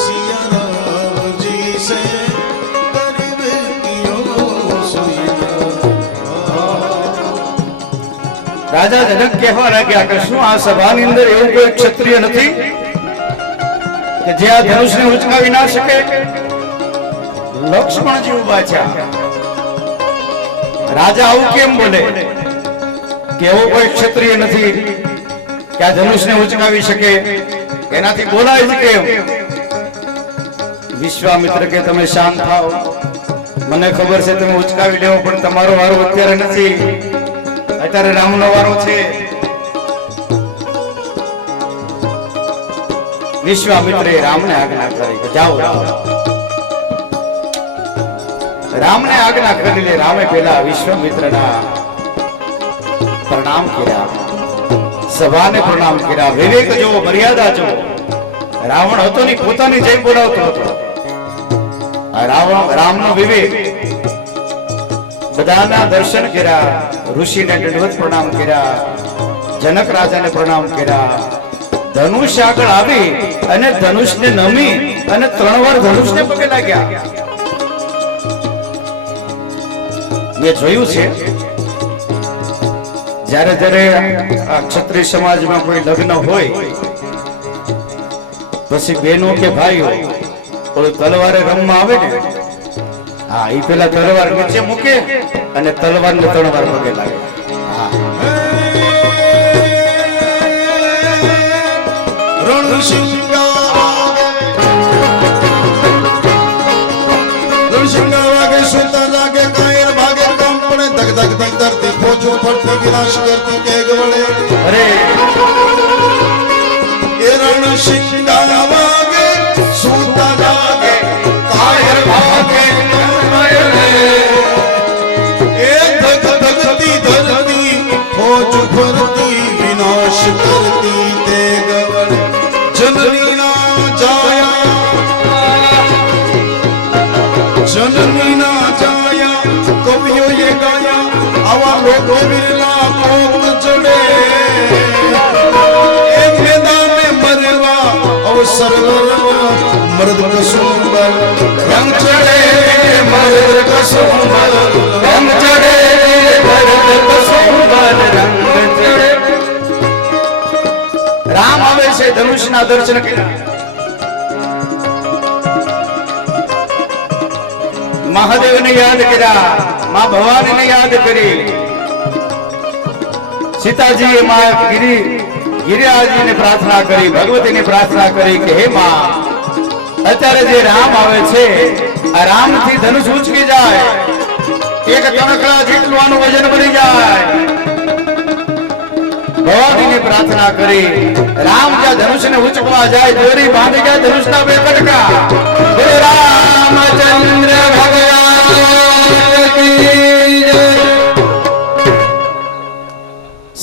સિયા રામજી સે કર્મ કિયો સોઈ ન હાર્યો. રાજા જનક કહેવા લાગ્યા કે શું આ સભાની અંદર એવું કોઈ ક્ષત્રિય નથી કે જે આ ધનુષને ઉચકાવી ના શકે? લક્ષ્મણજી ઉભા છે. રાજા આવું કેમ બોલે કે એવો કોઈ ક્ષત્રિય નથી કે આ ધનુષને ઉચકાવી શકે? એનાથી બોલાય જ કેમ? વિશ્વામિત્ર કે તમે શાંત થાઓ, મને ખબર છે તમે ઉચકાવી લેવો, પણ તમારો વારો અત્યારે નથી, અત્યારે રામનો વારો છે. વિશ્વામિત્રે રામને આજ્ઞા કરી કે જાઓ રામ. રામને આજ્ઞા કરી લે. રામે પેલા વિશ્વામિત્રના પ્રણામ કર્યા, સભાને પ્રણામ કર્યા. વિવેક જોવો, મર્યાદા જોવો. રાવણ હતો નહીં, પોતાની જય બોલાવતો હતો. આ રામનો વિવેક. બધાના દર્શન કર્યા, ઋષિને દંડવત પ્રણામ કર્યા, જનક રાજાને પ્રણામ કર્યા. ધનુષ આગળ આવી અને ધનુષને નમી અને 3 વાર ધનુષને પગે લાગ્યા. મેં જોયું છે જ્યારે જ્યારે આ ક્ષત્રિય સમાજમાં કોઈ લગ્ન હોય પછી બહેનો કે ભાઈઓ કોઈ તલવારે રમવા આવે ને, હા, એ પેલા તલવાર નીચે મૂકે અને તલવારને 3 વાર પગે લાગે. હા, રણશિંગા વાગે સુતા જાગે કાયર ભાગે કામ પડે ધક ધક ધક ધરતી ફોજો ફરતી વિનાશ કરતી કે ગવળે. અરે એ રણશિંગા વાગે સુતા જાગે કાયર ભાગે એ ધક ધકતી ધરતી ફોજ ફરતી વિનાશ કરતી તે ગવળે. જનની ના જાયા, જનની ના જાયા કવિઓએ ગાયા, આવા લોકો વિરલા કોક જડે. એ મેદાને મરવા અવસર મરવા મર્દ કસુંબર રંગ ચડે, મર્દ કસુંબર રંગ ચડે, ભરત કસુંબર રંગ ચડે. રામ આવે છે, ધનુષના દર્શન કર્યા, મહાદેવને યાદ કર્યા, માં ભવાનીને યાદ કરી. સીતાજીએ માં ગિરિરાજજીને પ્રાર્થના કરી, ભગવતીને પ્રાર્થના કરી કે હે માં, અત્યારે જે રામ આવે છે આ રામથી ધનુષ ઉચકી જાય, એક તણખલા જેટલું આનું વજન બની જાય. ભવાનીની પ્રાર્થના કરી રામ જ્યાં ધનુષને ઉચકવા જાય દોરી બાંધી ગયા ધનુષના બે કટકા બોલો રામચંદ્ર ભગવાન કી જય.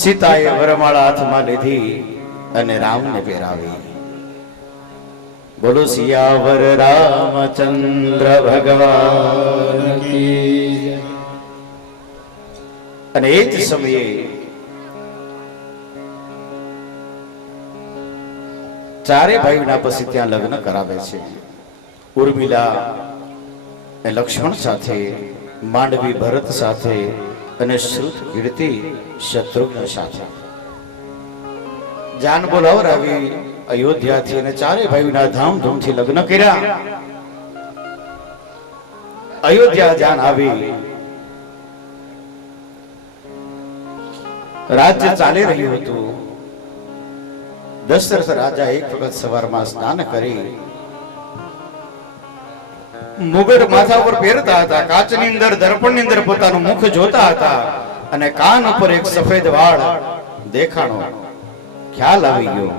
સીતાએ વરમાળા હાથમાં લીધી અને રામને પહેરાવી. બોલો સિયાવર રામચંદ્ર ભગવાન કી જય. અને એ જ સમયે ચારે ભાઈના પછી ત્યાં લગ્ન કરાવે છે. ઉર્મિલા એ લક્ષ્મણ સાથે, માંડવી ભરત સાથે અને શ્રુત કીર્તિ શત્રુઘ્ન સાથે. જાન બોલાવરાવી અયોધ્યાથી અને ચારે ભાઈના ધામધૂમથી લગ્ન કર્યા. અયોધ્યા જાન આવી. રાજ્ય ચાલી રહ્યું હતું. દશરથ રાજા એક વખત સવારમાં સ્નાન કરી મુગટ માથા પર પહેરતા હતા. કાચની અંદર દર્પણની અંદર પોતાનું મુખ જોતા હતા અને કાન ઉપર એક સફેદ વાળ દેખાણો. ખ્યાલ આવી ગયો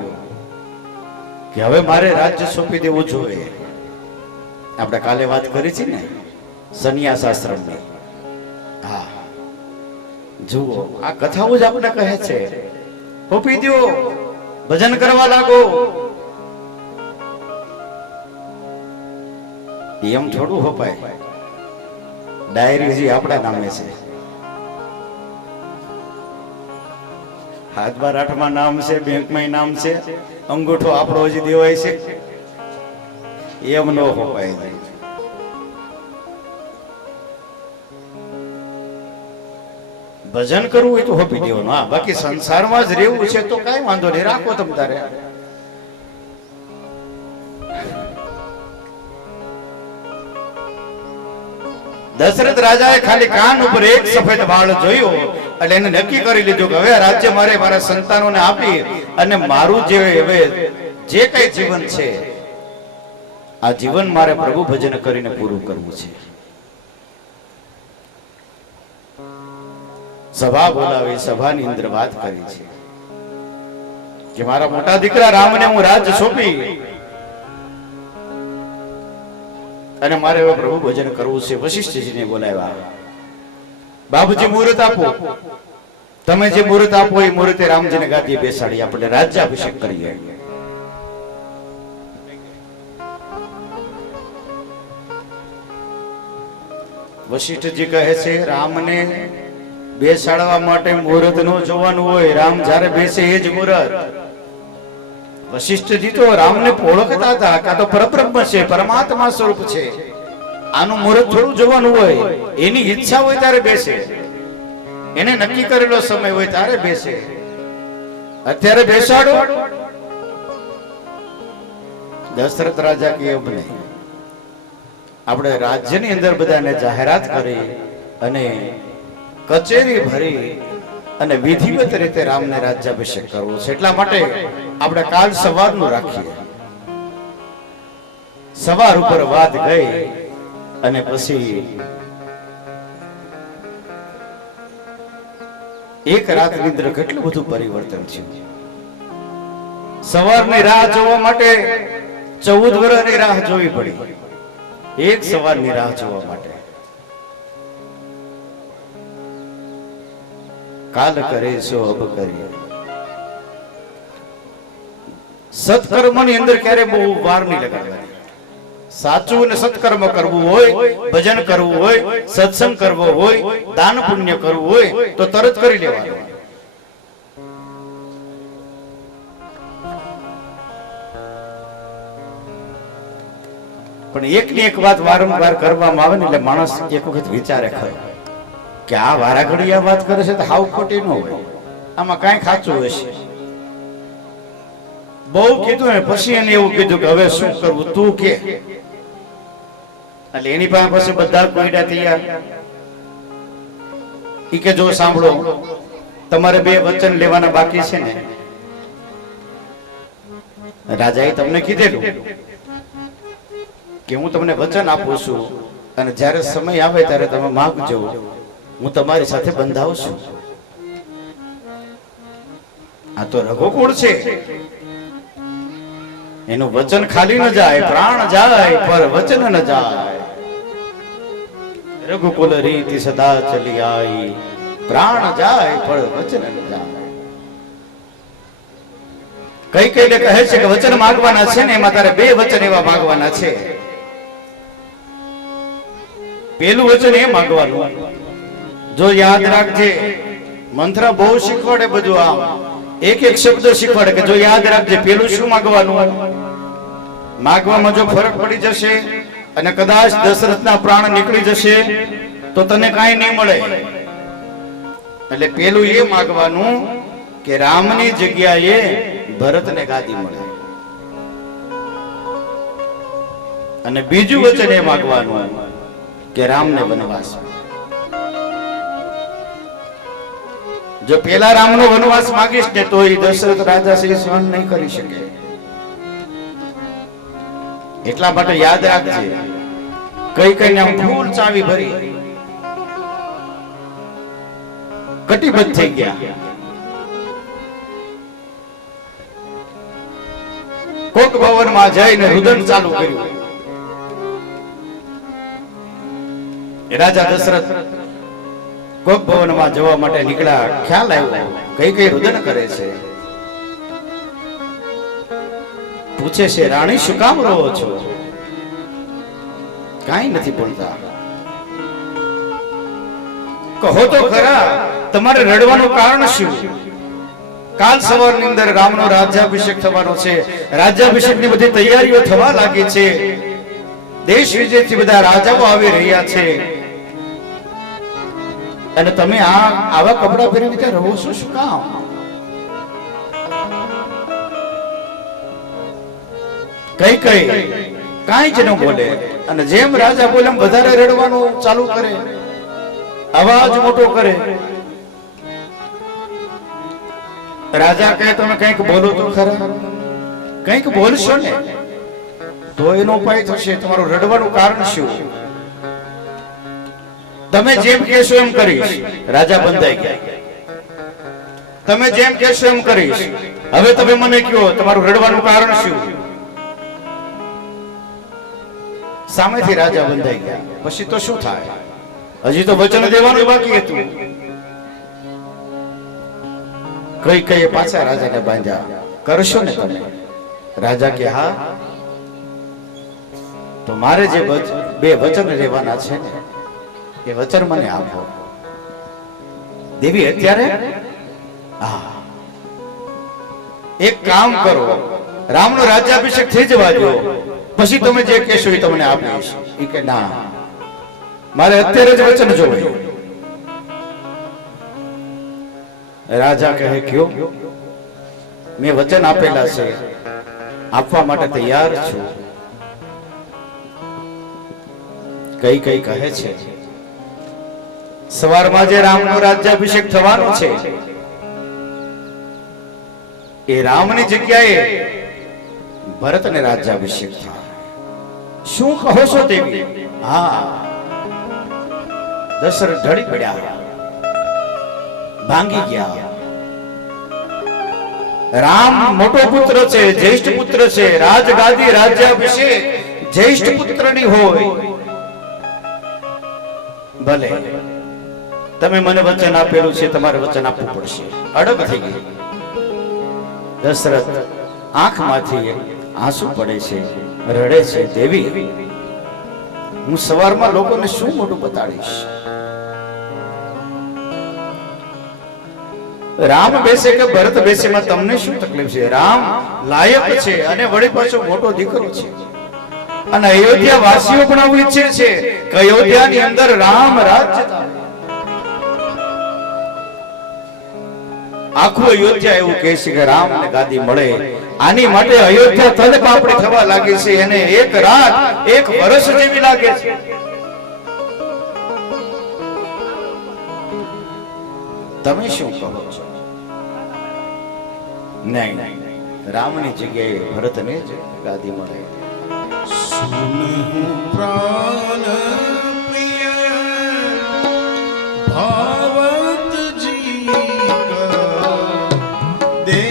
કે હવે મારે રાજ્ય સોંપી દેવું જોઈએ. આપણે કાલે વાત કરી છે ને સંન્યાસ આશ્રમની. હા, જુઓ આ કથાઓ જ આપણે કહે છે સોંપી દો, ભજન કરવા લાગો. એમ થોડું હોપાય. ડાયરી હજી આપણા નામે છે, હાથ બાર આઠમાં નામ છે, બેંકમાં નામ છે, અંગૂઠો આપણો હજી દેવાય છે. એમ ન હોપાય. ભજન કરવું હોય તો હોપી દેવાનું. હા, બાકી સંસારમાં જ રહેવું છે તો કઈ વાંધો નહીં, રાખો તમ તારે. દશરથ રાજાએ ખાલી કાન ઉપર એક સફેદ વાળ જોયો એટલે એને નક્કી કરી લીધું કે હવે રાજ્ય મારે મારા સંતાનોને આપી અને મારું જે હવે જે કઈ જીવન છે આ જીવન મારે પ્રભુ ભજન કરીને પૂરું કરવું છે. સભા બોલાવી, સભાની અંદર વાત કરી છે કે મારા મોટા દીકરા રામને હું રાજ્ય સોંપી અને મારે હવે પ્રભુ ભજન કરવું છે. વશિષ્ઠજીને બોલાવ્યા. બાબુજી મુહૂર્ત આપો, તમે જે મુહૂર્ત આપો એ મુહૂર્તે રામજીને ગાદીએ બેસાડી આપણે રાજ્યાભિષેક કરીએ. વશિષ્ઠજી કહે છે રામને બેસાડવા માટે મુહૂર્ત નો જોવાનું હોય, રામ જ્યારે બેસે એ જ મુહૂર્ત. વશિષ્ઠજી તો રામને ઓળખતા હતા કે આ તો પરબ્રહ્મ છે, પરમાત્મા સ્વરૂપ છે, આનું મુહૂર્ત થોડું જોવાનું હોય. એની ઈચ્છા હોય ત્યારે બેસે, એને નક્કી કરેલો સમય હોય ત્યારે બેસે. અત્યારે બેસાડો. દશરથ રાજા કે એમ નહીં, આપણે રાજ્યની અંદર બધાને જાહેરાત કરી અને કચેરી ભરી અને વિધિવત રીતે રામને રાજ્યાભિષેક કરવો છે. એટલા માટે આપણે કાલ સવારનું રાખીએ. સવાર ઉપર વાત ગઈ અને પછી એક રાતની અંદર કેટલું બધું પરિવર્તન થયું. સવારની રાહ જોવા માટે 14 વર્ષની રાહ જોવી પડી, એક સવારની રાહ જોવા માટે. કાલ કરે સો અબ કરીએ. સત્કર્મની અંદર ક્યારે બહુ વાર નહીં લગાડવાની. સાચું અને સત્કર્મ કરવું હોય, ભજન કરવું હોય, સત્સંગ કરવો હોય, દાન પુણ્ય કરવું હોય તો તરત કરી લેવાનું. પણ એકની એક વાત વારંવાર કરવામાં આવે ને એટલે માણસ એક વખત વિચારે ખરો કે આ વારાઘડી આ વાત કરે છે તો હાવ ખોટી ન હોય, આમાં કઈ ખાચું હશે. બહુ કીધું ને પછી એને એવું કીધું કે હવે શું કરવું તું કે. એટલે એની પાસે પછી બધા કોઈડા તૈયાર. ઈ કે જો સાંભળો, તમારે 2 વચન લેવાના બાકી છે ને. રાજાએ તમને કીધેલું કે હું તમને વચન આપું છું અને જ્યારે સમય આવે ત્યારે તમે માંગજો, હું તમારી સાથે બંધાવું છું. આ તો રઘુકુળ છે, એનું વચન ખાલી ન જાય, પ્રાણ જાય પર વચન ન જાય. રઘુકુલ રીતિ સદા ચલી આઈ, પ્રાણ જાય પર વચન ન જાય. કઈ કઈ કહે છે કે વચન માંગવાના છે ને એમાં તારે બે વચન એવા માંગવાના છે. પેલું વચન એ માંગવાનું, જો યાદ રાખજે, મંત્ર બહુ શીખવાડે, બધું આમ એક એક શબ્દ શીખવાડે કે જો યાદ રાખજે. પેલું શું માંગવાનું? માંગવામાં જો ફરક પડી જશે અને કદાચ દશરથના પ્રાણ નીકળી જશે તો તને કાંઈ નહીં મળે. એટલે પેલું એ માંગવાનું કે રામની જગ્યાએ ભરતને ગાદી મળે. અને બીજું વચન એ માંગવાનું કે રામને વનવાસ. જો પેલા રામનો વનવાસ માંગીશ ને તો એ દશરથ રાજા છે સહન નહીં કરી શકે. એટલા માટે યાદ રાખજે, કઈ કઈ આમ ફૂલ ચાવી ભરી કટિબદ્ધ થઈ ગયા. કોક ભવનમાં જઈને રુદન ચાલુ કર્યું. રાજા દશરથ કોક ભવનમાં જવા માટે નીકળ્યા. ખ્યાલ આવ્યો કઈ કઈ રુદન કરે છે. પૂછે છે, રાણી શું કામ રહો છો? કાંઈ નથી બોલતા. કહો તો ખરા, તમારે રડવાનું કારણ શું? કાલ સવારની અંદર રામનો રાજ્યાભિષેક થવાનો છે. રાજ્યાભિષેકની બધી તૈયારીઓ થવા લાગી છે. દેશ વિદેશથી બધા રાજાઓ આવી રહ્યા છે અને તમે આવા કપડા પહેરીને ત્યાં રહો છો શું કામ? કઈ કઈ કાંઈ જ ન બોલે અને જેમ રાજા બોલે એમ વધારે રડવાનું ચાલુ કરે, અવાજ મોટો કરે. રાજા કહે તમે કંઈક બોલો તો ખરા, કંઈક બોલશો ને તો એનો ઉપાય થશે. તમારું રડવાનું કારણ શું? તમે જેમ કહેશો એમ કરીશ. રાજા બંધાઈ ગયા. તમે જેમ કહેશો એમ કરીશ. હવે તમે મને કહો તમારું રડવાનું કારણ શું? સામેથી રાજા બંધાઈ ગયા. પછી તો શું થાય? હજી તો વચન દેવાનું બાકી હતું. કઈ કઈ પાછા રાજાને બાંધ્યા. કરશો ને તમે? રાજા કે હા. તો મારે જે બે વચન લેવાના છે ને એ વચન મને આપો. દેવી અત્યારે હા, એક કામ કરો, રામનો રાજ્યાભિષેક થઈ જવા દો, પછી તમે જે કહેશો એ તમને આપીશ. એ કે ના, મારે અત્યારે જ વચન જોઈએ. રાજા કહે કયો? મેં વચન આપેલા છે, આપવા માટે તૈયાર છું. કઈ કઈ કહે છે સવારમાં જે રામનો રાજ્યાભિષેક થવાનો છે એ રામની જગ્યાએ ભરતને રાજ્યાભિષેક થાય. શું કહો છો દેવી? હા. દશરથ ઢળી પડ્યા, ભાંગી ગયા. રામ મોટો પુત્ર છે, જ્યેષ્ઠ પુત્ર છે. રાજગાદી રાજ્યાભિષેક જ્યેષ્ઠ પુત્રની હોય. ભલે તમે મને વચન આપેલું છે, તમારે વચન આપવું પડશે. અડગ થઈ ગઈ. દશરથ આંખમાંથી આંસુ પડે છે, રડે છે. દેવી, હું સવારમાં લોકોને શું મોટું બતાડીશ? રામ બેસે કે ભરત બેસે માં તમને શું તકલીફ છે? રામ લાયક છે અને વળી પાછો મોટો દીકરો છે. અને અયોધ્યા વાસીઓ પણ આવું ઈચ્છે છે કે અયોધ્યાની અંદર રામ રાજ્ય થાય. આખું અયોધ્યા એવું કહે છે કે રામને ગાદી મળે. આની માટે અયોધ્યા તલપાપડી થવા લાગી છે. એને એક રાત એક વર્ષ જેવી લાગે છે. તમે શું કહો છો? નહીં, રામની જગ્યાએ ભરતને જ ગાદી મળે. प्राण प्रिय भावत जी का दे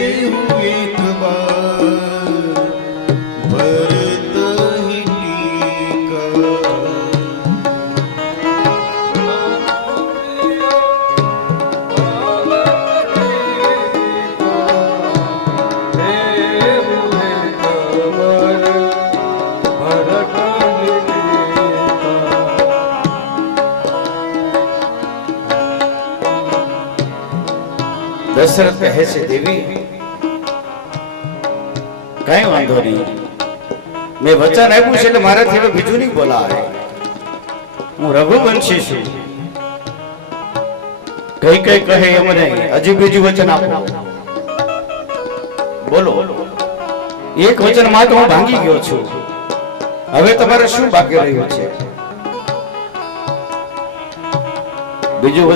દશરથ કહે છે દેવી કઈ વાંધો નહીં, મેં વચન આપ્યું છે એટલે મારાથી હવે બીજું નહીં બોલાય. હું રઘુવંશી છું. કઈ કઈ કહે એમ નહીં, હજી બીજું વચન આપો. બોલો. એક વચન માં તો હું ભાંગી ગયો છું. હવે તમારે શું બાકી રહ્યું છે? બીજું